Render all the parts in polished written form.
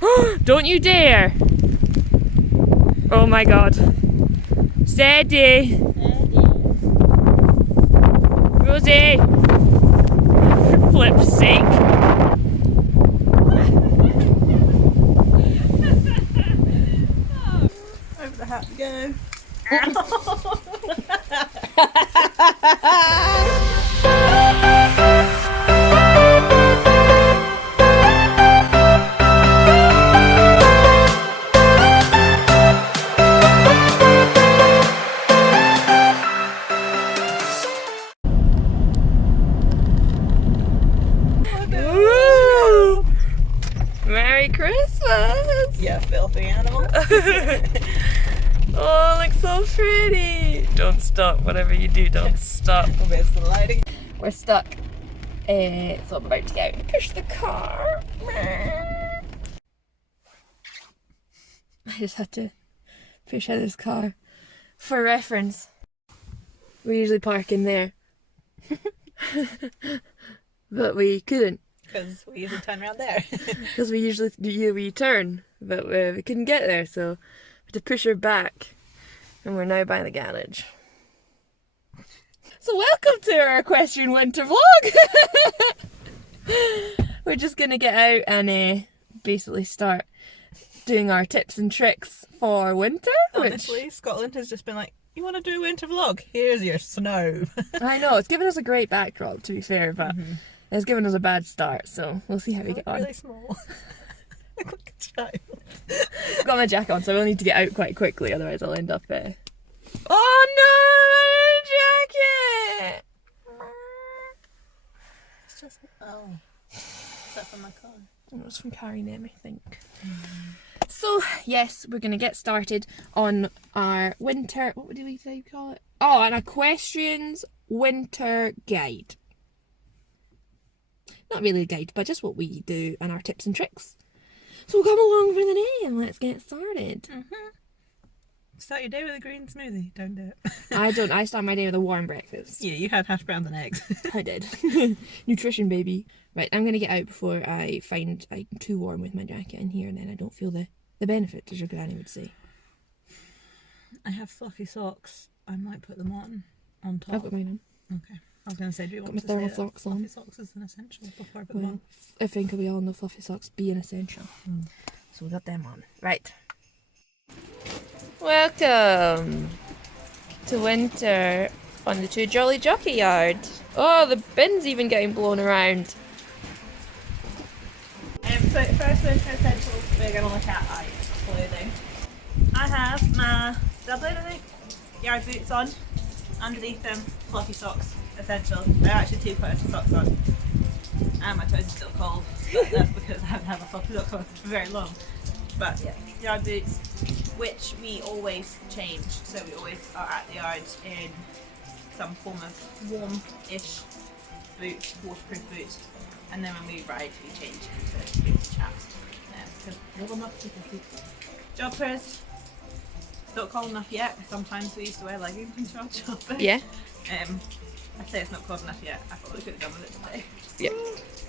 Don't you dare! Oh my god. Steady! Rosie! Flip's sake. Over the hat we go. Woo! Merry Christmas! Yeah, filthy animal. Oh, it looks so pretty! Don't stop, whatever you do, don't stop. Where's the lighting? We're stuck, so I'm about to get out and push the car. I just had to push out this car. For reference, we usually park in there. But we couldn't. Because we usually turn around there. Because we usually do a wee turn, but we couldn't get there, so we had to push her back. And we're now by the garage. So welcome to our equestrian winter vlog! We're just going to get out and basically start doing our tips and tricks for winter. Honestly, Scotland has just been like, you want to do a winter vlog? Here's your snow. I know, it's given us a great backdrop to be fair, but it's given us a bad start, so we'll see how we get on. Really small. I look like a child. I've got my jacket on, so I will need to get out quite quickly, otherwise I'll end up Oh no, my jacket! It's just, oh. Is that from my car? It was from carrying them, I think. So, yes, we're going to get started on our winter, what do we say call it? Oh, an equestrian's winter guide. Not really a guide, but just what we do and our tips and tricks. So come along for the day and let's get started. Start your day with a green smoothie. Don't do it. I start my day with a warm breakfast. Yeah, you had hash browns and eggs. I did. Nutrition, baby. Right, I'm going to get out before I find I'm too warm with my jacket in here and then I don't feel the benefit, as your granny would say. I have fluffy socks. I might put them on top. I've got mine on. Okay. I was going to say, do you want my to thermal say socks that on. fluffy socks is an essential before I put them Well, on? I think we all know fluffy socks being essential. So we got them on. Right. Welcome to winter on the Two Jolly Jockey Yard. Oh, the bin's even getting blown around. So first winter essentials we're going to look at are clothing. I have my doublet, I think, yard boots on, underneath them fluffy socks, essential. There are actually 2 pairs of socks on, and my toes are still cold, but that's because I haven't had my fluffy socks on for very long. But yeah, yard boots, which we always change, so we always are at the yard in some form of warm-ish boot, waterproof boot. And then when we ride, we change into boots chaps. Because they will not keep our feet cold. Jobbers, it's not cold enough yet. Sometimes we used to wear leggings into our jobber. Yeah. I say it's not cold enough yet. I thought we could have done with it today. Yeah.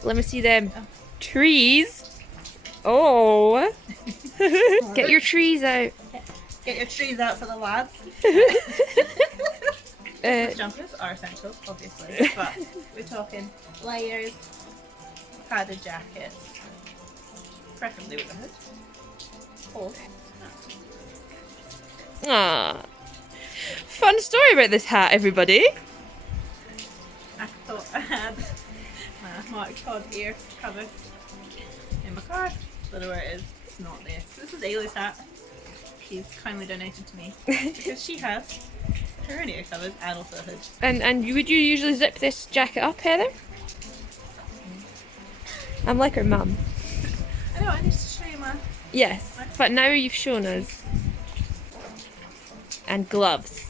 Let me see them trees. Oh. Get your trees out. Get your trees out for the lads. Jumpers are essential, obviously, but we're talking layers, padded jackets, preferably with a hood. Or Ah. Fun story about this hat, everybody. I thought I had my Mark Todd ear covered in my car. Don't know where it is. It's not there. So this is Ailey's hat. She's kindly donated to me because she has her own ear covers and also a hood. And would you usually zip this jacket up, Heather? I'm like her mum. I know, I need to show you my... Yes, but now you've shown us. And gloves.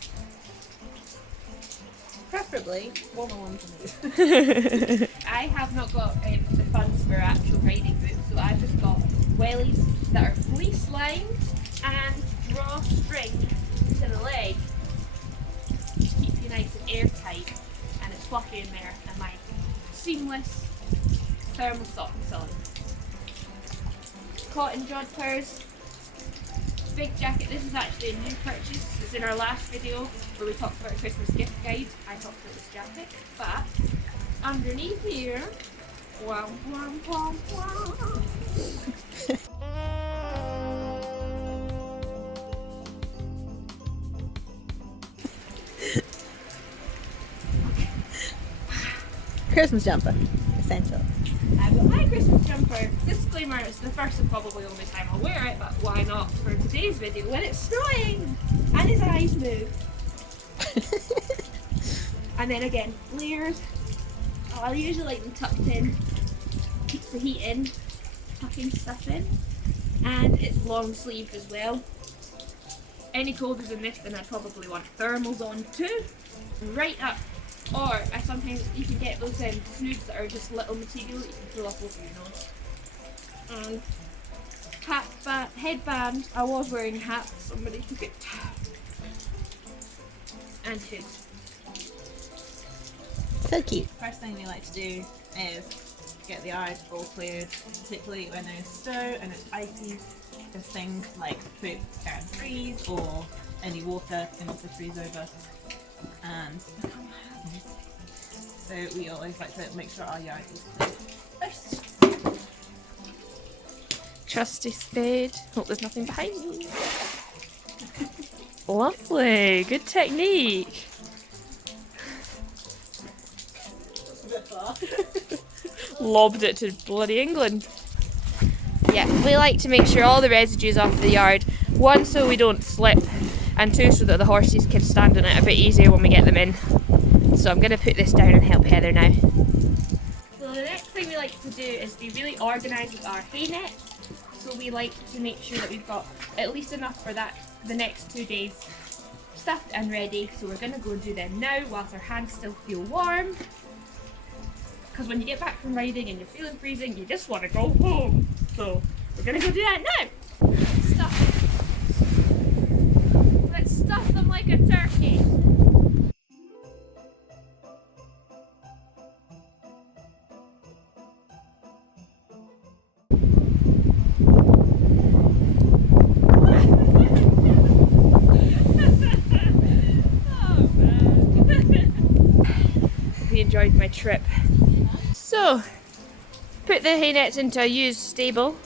Preferably warmer ones than these. I have not got the funds for actual riding boots, so I've just got wellies that are fleece lined and draw string to the leg to keep you nice and airtight, and it's fluffy in there, and my seamless thermal socks on. cotton jumpers, big jacket. This is actually a new purchase. It's in our last video where we talked about a Christmas gift guide. I talked about this jacket, but underneath here, wow, wow, wow, wow. Christmas jumper, essential. I've got my Christmas jumper. Disclaimer, it's the first and probably only time I'll wear it, but why not for today's video when it's snowing and his eyes move. And then again, layers. Oh, I usually like them tucked in. Keeps the heat in, tucking stuff in. And it's long sleeved as well. Any colder than this, then I'd probably want thermals on too. Right up. Or I sometimes you can get those snoods that are just little material that you can pull up over your nose. And headband. I was wearing a hat, somebody took it. And hood. So cute. First thing we like to do is get the yard all cleared, particularly when there's snow and it's icy. There's things like poop can freeze or any water can also freeze over. And so we always like to make sure our yard is clear first. Trusty spade. Hope there's nothing behind me. Lovely, good technique. Lobbed it to bloody England. Yeah, we like to make sure all the residue's off the yard. One, so we don't slip, and two, so that the horses can stand on it a bit easier when we get them in. So I'm going to put this down and help Heather now. So the next thing we like to do is be really organised with our hay nets. So we like to make sure that we've got at least enough for that the next 2 days stuffed and ready. So we're going to go and do them now whilst our hands still feel warm. Because when you get back from riding and you're feeling freezing, you just want to go home. So we're going to go do that now. Let's stuff them like a turkey. Enjoyed my trip. So, put the hay nets into a used stable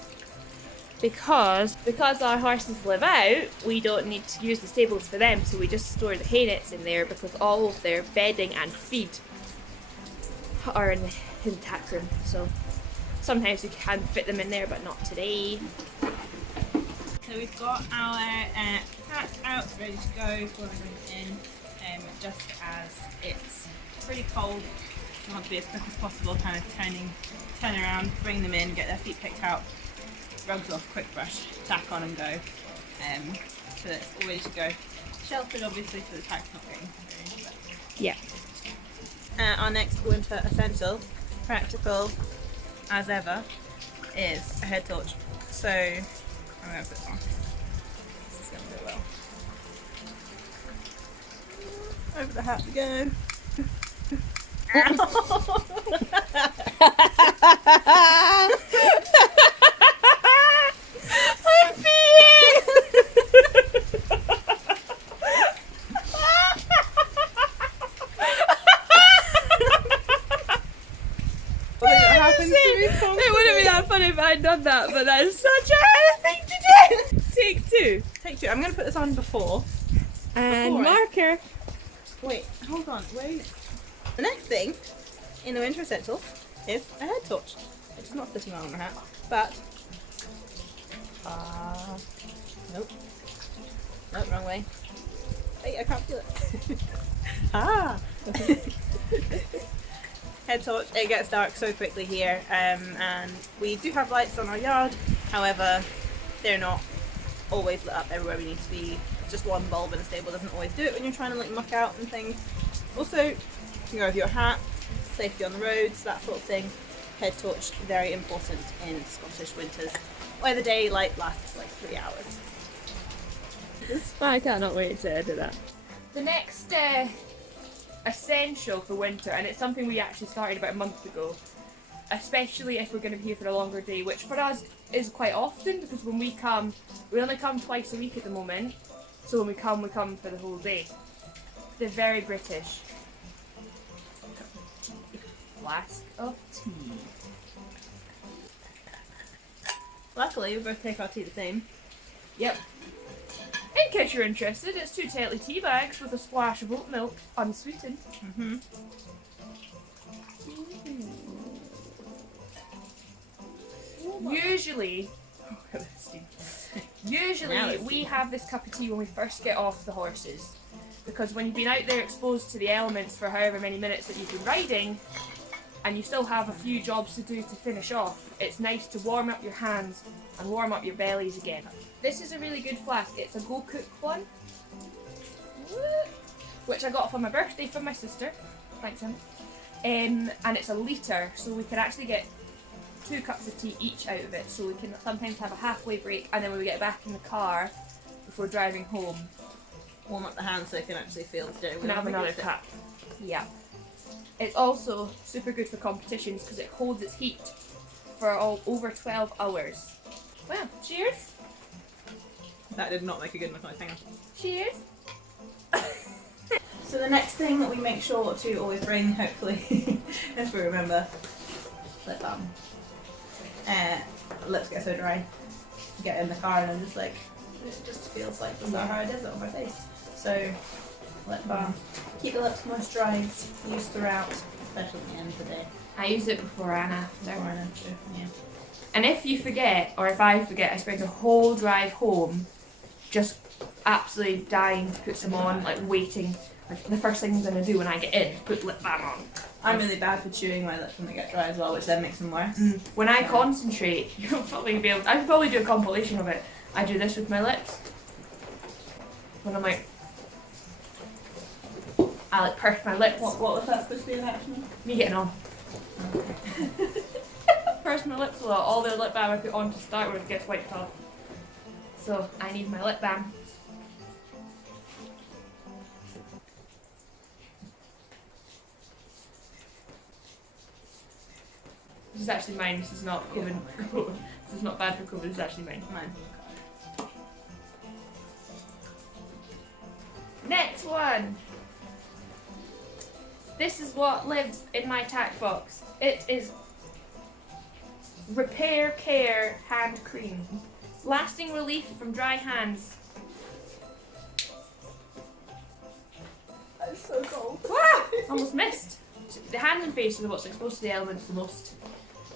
because our horses live out, we don't need to use the stables for them, so we just store the hay nets in there because all of their bedding and feed are in the tack room. So sometimes you can fit them in there, but not today. So we've got our pack out ready to go for everything in, just as it's pretty cold. We want to be as quick as possible, kind of turn around, bring them in, get their feet picked out, rubbed off, quick brush, tack on and go. So that's all ready to go. Sheltered obviously so the tack's not getting through. Yeah. Our next winter essential, practical as ever, is a head torch. So I'm going to put it on. This is going to go well. Over the hat we go. I'm peeing! It wouldn't be that funny if I'd done that, but that is such a hard thing to do! Take two. Take two. I'm going to put this on before. And marker. Wait, hold on, wait. The next thing in the winter essentials is a head torch. It's not sitting on the hat, but nope. Nope, wrong way. Wait, I can't feel it. Head torch. It gets dark so quickly here, and we do have lights on our yard. However, they're not always lit up everywhere we need to be. Just one bulb in a stable doesn't always do it when you're trying to like muck out and things. Also, you can go with your hat, safety on the roads, that sort of thing. Head torch, very important in Scottish winters, where the daylight lasts like 3 hours. I cannot wait to do that. The next essential for winter, and it's something we actually started about a month ago, especially if we're going to be here for a longer day, which for us is quite often, because when we come, we only come twice a week at the moment, so when we come for the whole day. They're very British. Flask of tea. Luckily, we both take our tea the same. Yep. In case you're interested, it's 2 Tetley tea bags with a splash of oat milk, unsweetened. Mm-hmm. Usually, we have this cup of tea when we first get off the horses, because when you've been out there exposed to the elements for however many minutes that you've been riding, and you still have a few jobs to do to finish off, it's nice to warm up your hands and warm up your bellies again. This is a really good flask. It's a Go Cook one, which I got for my birthday from my sister. Thanks, Emma. And it's a litre, so we can actually get 2 cups of tea each out of it, so we can sometimes have a halfway break, and then when we get back in the car before driving home, Warm up the hands so they can actually feel the steering we wheel. can have another cup. Yeah. It's also super good for competitions because it holds its heat for over 12 hours. Well, cheers. That did not make a good enough noise. Hang on. Cheers. So the next thing that we make sure to always bring, hopefully, if we remember, lip balm. Lips get so dry. You get in the car and I'm just like, it just feels like this is how it is on my face. So, lip balm. Keep the lips moisturised, used throughout, especially at the end of the day. I use it before and after. Before and after, yeah. And if you forget, or if I forget, I spend the whole drive home just absolutely dying to put some on, like waiting. Like the first thing I'm going to do when I get in, put lip balm on. I'm really bad for chewing my lips when they get dry as well, which then makes them worse. When I concentrate, you'll probably be able. I could probably do a compilation of it. I do this with my lips. When I'm like, I like purse my lips. What was that supposed to be an action? Me getting on. Purse my lips a lot. All the lip balm I put on to start with gets wiped off. So I need my lip balm. This is actually mine. This is not COVID. This is not bad for COVID. This is actually mine. Mine. Next one. This is what lives in my tack box. It is Repair Care Hand Cream. Lasting relief from dry hands. That's so cold. Almost missed. The hands and face are what's exposed to the elements the most.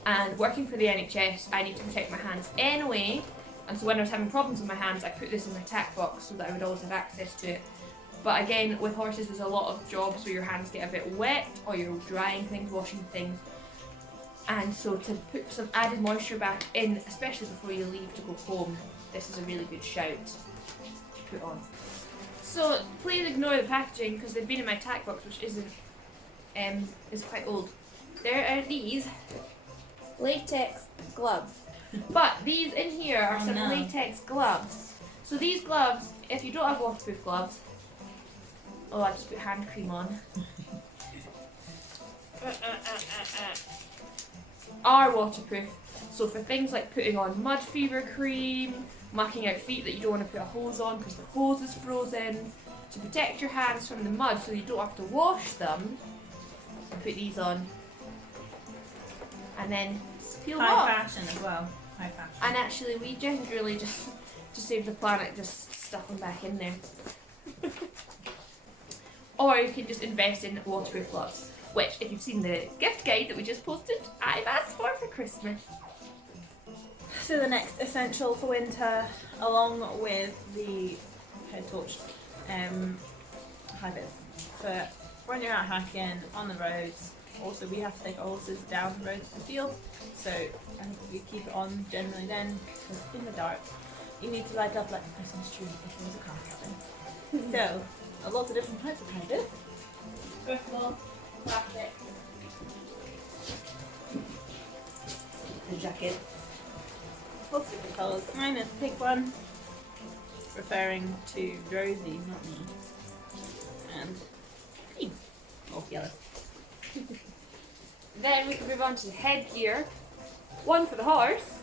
And working for the NHS, I need to protect my hands anyway. And so when I was having problems with my hands, I put this in my tack box so that I would always have access to it. But again, with horses, there's a lot of jobs where your hands get a bit wet, or you're drying things, washing things. And so to put some added moisture back in, especially before you leave to go home, this is a really good shout to put on. So please ignore the packaging because they've been in my tack box, which is quite old. There are these latex gloves. But these in here are some latex gloves. So these gloves, if you don't have waterproof gloves, I just put hand cream on. Are waterproof. So for things like putting on mud fever cream, mucking out feet that you don't want to put a hose on because the hose is frozen, to protect your hands from the mud so you don't have to wash them, put these on. And then peel them off. High fashion as well. High fashion. And actually, we generally just to save the planet, just stuff them back in there. Or you can just invest in waterproof gloves, which, if you've seen the gift guide that we just posted, I've asked for Christmas. So the next essential for winter, along with the head torch, high vis. But when you're out hiking on the roads, also we have to take our horses down the roads to the field, so we keep it on generally then, because in the dark you need to light up like a Christmas tree if there's a car coming. So, lots of different types of high vis. First of all, plastic. The jackets. Lots of different colours. Mine is a pink one, referring to Rosie, not me. And green. Or yellow. Then we can move on to the headgear. One for the horse,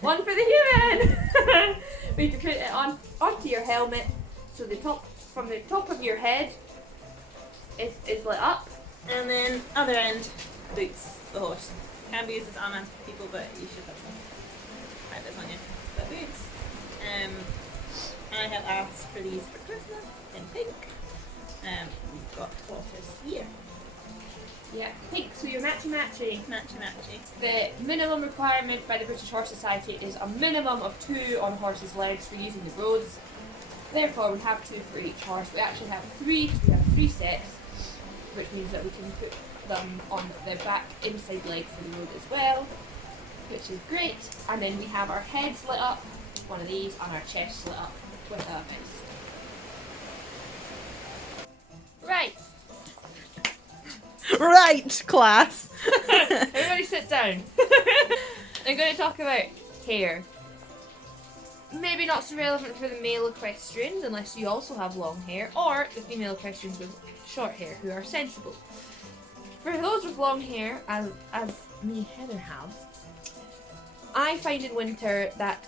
one for the human. We can put it onto your helmet, so from the top of your head is lit up. And then other end, boots, the horse. Can be used as armbands for people, but you should have some practice on you. But boots. I have asked for these for Christmas in pink. We've got tortoise here. Yeah, pink, so you're matchy-matchy. Matchy-matchy. The minimum requirement by the British Horse Society is a minimum of 2 on a horse's legs for using the roads. Therefore, we have 2 for each horse. We actually have 3 because we have 3 sets, which means that we can put them on the back inside leg for the road as well, which is great. And then we have our heads lit up, one of these, and our chests lit up with a mouse. Right. Right, class. Everybody sit down. I'm going to talk about hair. Maybe not so relevant for the male equestrians unless you also have long hair, or the female equestrians with short hair who are sensible. For those with long hair, as me and Heather have, I find in winter that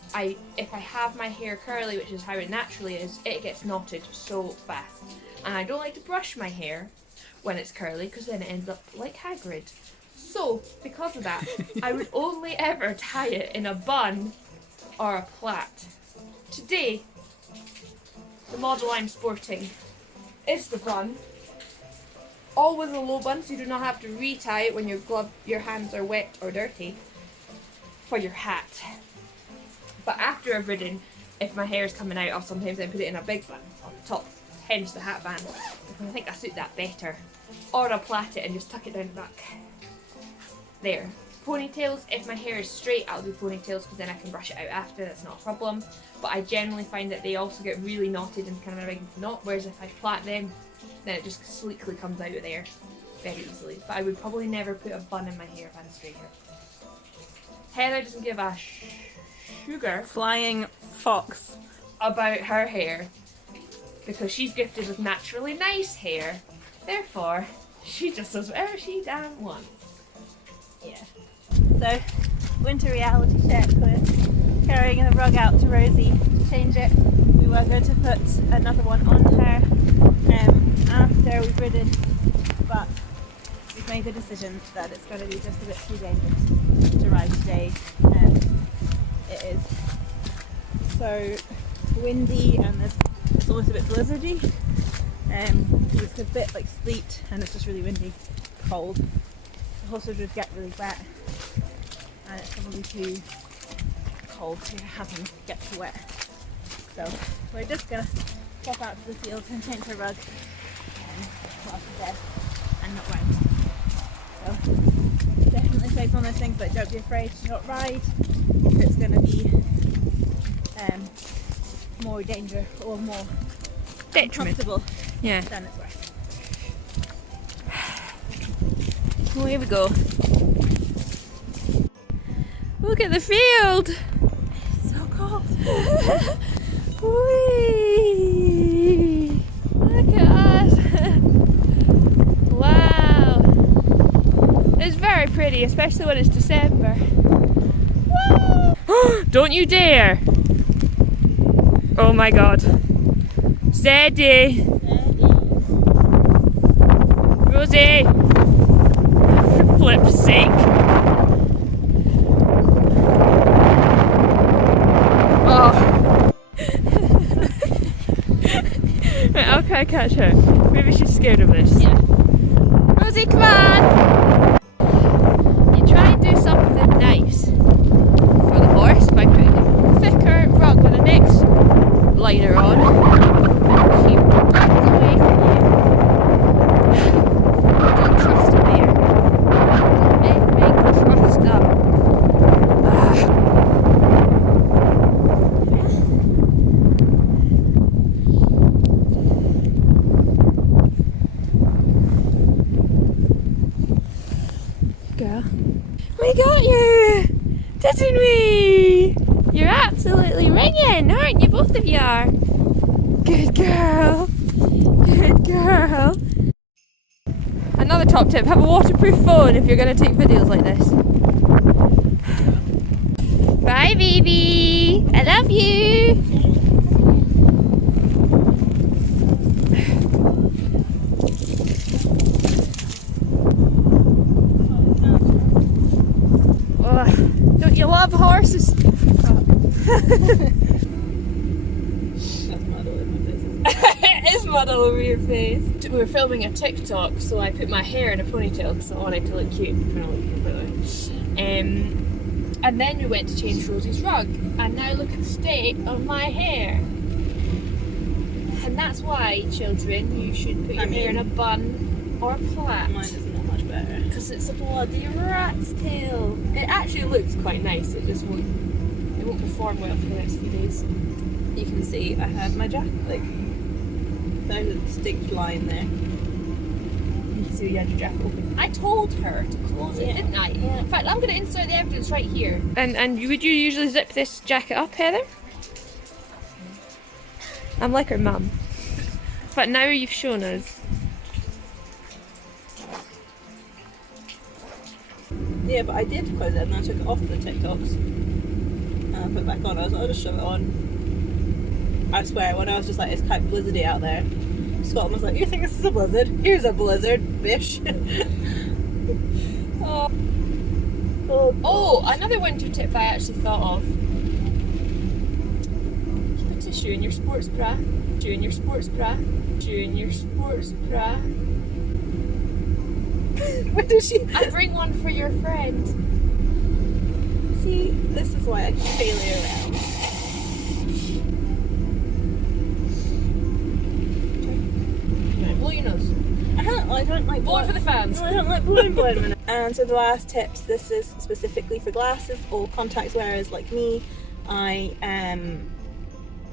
if I have my hair curly, which is how it naturally is, it gets knotted so fast. And I don't like to brush my hair when it's curly because then it ends up like Hagrid. So, because of that, I would only ever tie it in a bun or a plait. Today, the model I'm sporting is the bun. Always a low bun, so you do not have to re-tie it when your hands are wet or dirty for your hat. But after I've ridden, if my hair is coming out, I'll sometimes then put it in a big bun on the top, hence the hat band, because I think I suit that better. Or I'll plait it and just tuck it down the back. There. Ponytails, if my hair is straight, I'll do ponytails because then I can brush it out after, that's not a problem. But I generally find that they also get really knotted and kind of a big knot, whereas if I plait them, then it just sleekly comes out of there very easily. But I would probably never put a bun in my hair if I'm straight hair. Heather doesn't give a sugar Flying fox about her hair because she's gifted with naturally nice hair. Therefore, she just does whatever she damn wants. Yeah. So, winter reality check. We're carrying the rug out to Rosie to change it. We were going to put another one on her after we've ridden, but we've made the decision that it's going to be just a bit too dangerous to ride today. It is so windy and it's almost a bit blizzardy. It's a bit like sleet and it's just really windy, cold. The horses would get really wet and it's probably too cold to have them get too wet. So we're just gonna pop out to the field and change her rug and put her to bed and not ride. So definitely say one of those things like don't be afraid to not ride if it's gonna be more danger or more uncomfortable Yeah. than it's worth. Well, here we go. Look at the field! It's so cold. Whee! Look at us! Wow! It's very pretty, especially when it's December. Woo! Don't you dare! Oh my god. Steady! Rosie! Flip's sake! Oh! Right, I'll try to catch her. Maybe she's scared of this. Yeah. Rosie, come on! You try and do something nice for the horse by putting a thicker rug with a next liner on. She runs away from you. Don't trust a bear. Don't trust them. Girl. We got you! Didn't we? You're absolutely ringing, aren't you? Both of you are. Good girl. Good girl. Another another top tip. Have a waterproof phone if you're going to take videos like this. Bye, baby. I love you. Oh, don't you love horses? It is mud all over your face. We were filming a TikTok, so I put my hair in a ponytail because I wanted to look cute. And then we went to change Rosie's rug, and now look at the state of my hair. And that's why, children, you should put your hair in a bun or a plait. Mine is not much better. Because it's a bloody rat's tail. It actually looks quite nice, it just won't perform well for the rest of the days. You can see I had my jacket, like, there's a distinct line there. You can see you had your jacket open. I told her to close it, didn't I? Yeah. In fact, I'm going to insert the evidence right here. And would you usually zip this jacket up, Heather? I'm like her mum. But now you've shown us. Yeah, but I did close it and then I took it off the TikToks. And I put it back on. I was like, I'll just shove it on. I swear, when I was just like, it's quite blizzardy out there, Scotland was like, you think this is a blizzard? Here's a blizzard, fish. Oh, another winter tip I actually thought of. Keep a tissue in your sports bra. Tissue in your sports bra. Tissue in your sports bra. What does she? I bring one for your friend. See, this is why I keep Haley around. Blow your nose. I don't like blow it for the fans. No, I don't like blowing. And so the last tips, this is specifically for glasses or contacts wearers like me. I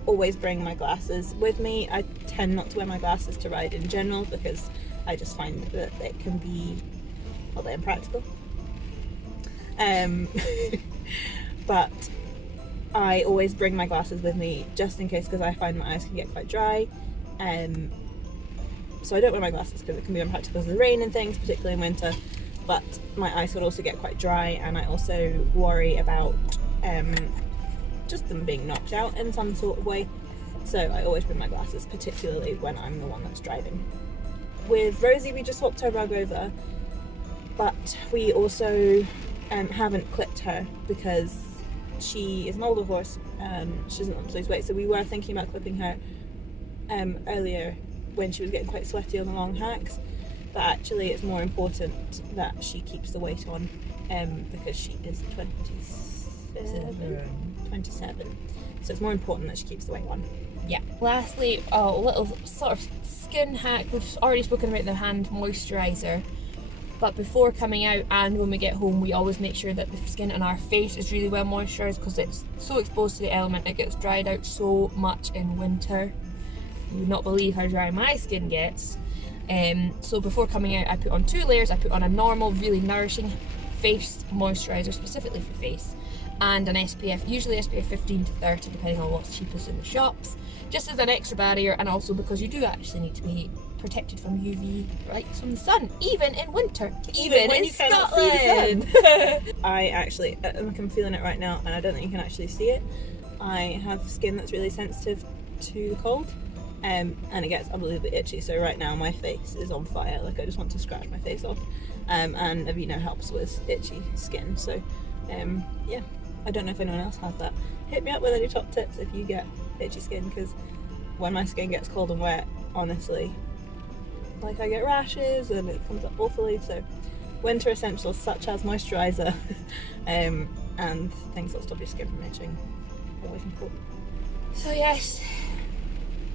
always bring my glasses with me. I tend not to wear my glasses to ride in general because I just find that it can be a bit impractical. But I always bring my glasses with me just in case, because I find my eyes can get quite dry. So I don't wear my glasses because it can be impractical because of the rain and things, particularly in winter. But my eyes would also get quite dry, and I also worry about just them being knocked out in some sort of way. So I always bring my glasses, particularly when I'm the one that's driving. With Rosie, we just swapped her rug over, but we also haven't clipped her because she is an older horse. She doesn't want to lose weight, so we were thinking about clipping her earlier when she was getting quite sweaty on the long hacks. But actually, it's more important that she keeps the weight on because she is 27. So it's more important that she keeps the weight on. Yeah. Lastly, a little sort of skin hack. We've already spoken about the hand moisturiser. But before coming out and when we get home, we always make sure that the skin on our face is really well moisturised because it's so exposed to the element. It gets dried out so much in winter. You would not believe how dry my skin gets. So before coming out, I put on 2 layers. I put on a normal, really nourishing face moisturiser specifically for face, and an SPF, usually SPF 15 to 30 depending on what's cheapest in the shops, just as an extra barrier, and also because you do actually need to be protected from UV lights from the sun, even in winter, even when in Scotland. I actually, I'm feeling it right now, and I don't think you can actually see it. I have skin that's really sensitive to the cold. And it gets unbelievably itchy, so right now my face is on fire, like I just want to scratch my face off. And Aveeno helps with itchy skin, so yeah, I don't know if anyone else has that. Hit me up with any top tips if you get itchy skin, because when my skin gets cold and wet, honestly, like I get rashes and it comes up awfully. So winter essentials such as moisturiser and things that stop your skin from itching, always important. So yes,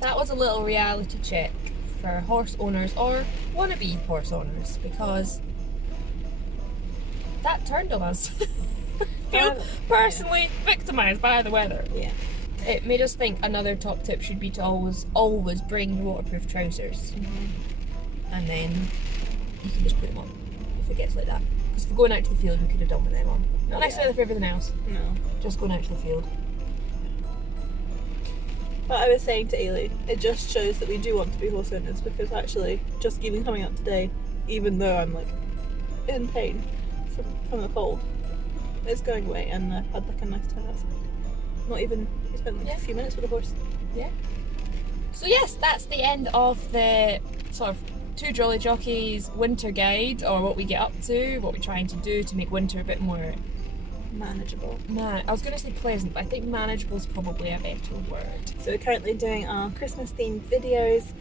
that was a little reality check for horse owners or wannabe horse owners, because that turned on us. Feel personally victimised by the weather. Yeah. It made us think another top tip should be to always bring your waterproof trousers. And then you can just put them on if it gets like that. Because if we're going out to the field, we could have done with them on. Not necessarily for everything else. No. Just going out to the field. But I was saying to Ailey, it just shows that we do want to be horse owners, because actually, just even coming up today, even though I'm like in pain from the cold. It's going away, and I've had like a nice time outside. Not even, we spent like a few minutes with the horse. Yeah. So yes, that's the end of the sort of Two Jolly Jockeys winter guide, or what we get up to, what we're trying to do to make winter a bit more Manageable. I was going to say pleasant, but I think manageable is probably a better word. So we're currently doing our Christmas themed videos.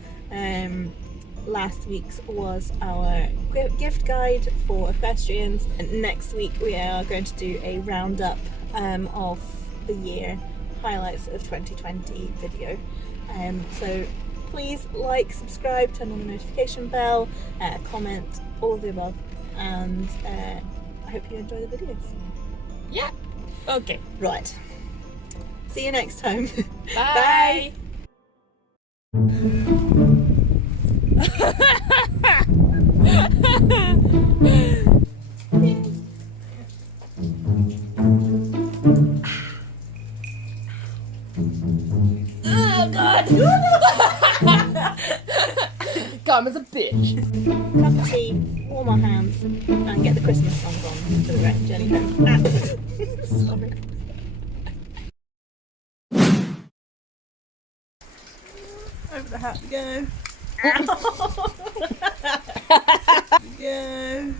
Last week's was our gift guide for equestrians, and next week we are going to do a roundup of the year, highlights of 2020 video. So please like, subscribe, turn on the notification bell, comment, all of the above, and I hope you enjoy the videos. Yeah. Okay. Right. See you next time. Bye. Oh God! Calm as a bitch. Cup of tea, warm our hands, and get the Christmas songs on for the rest journey home. Sorry. Over the hat we go. Go.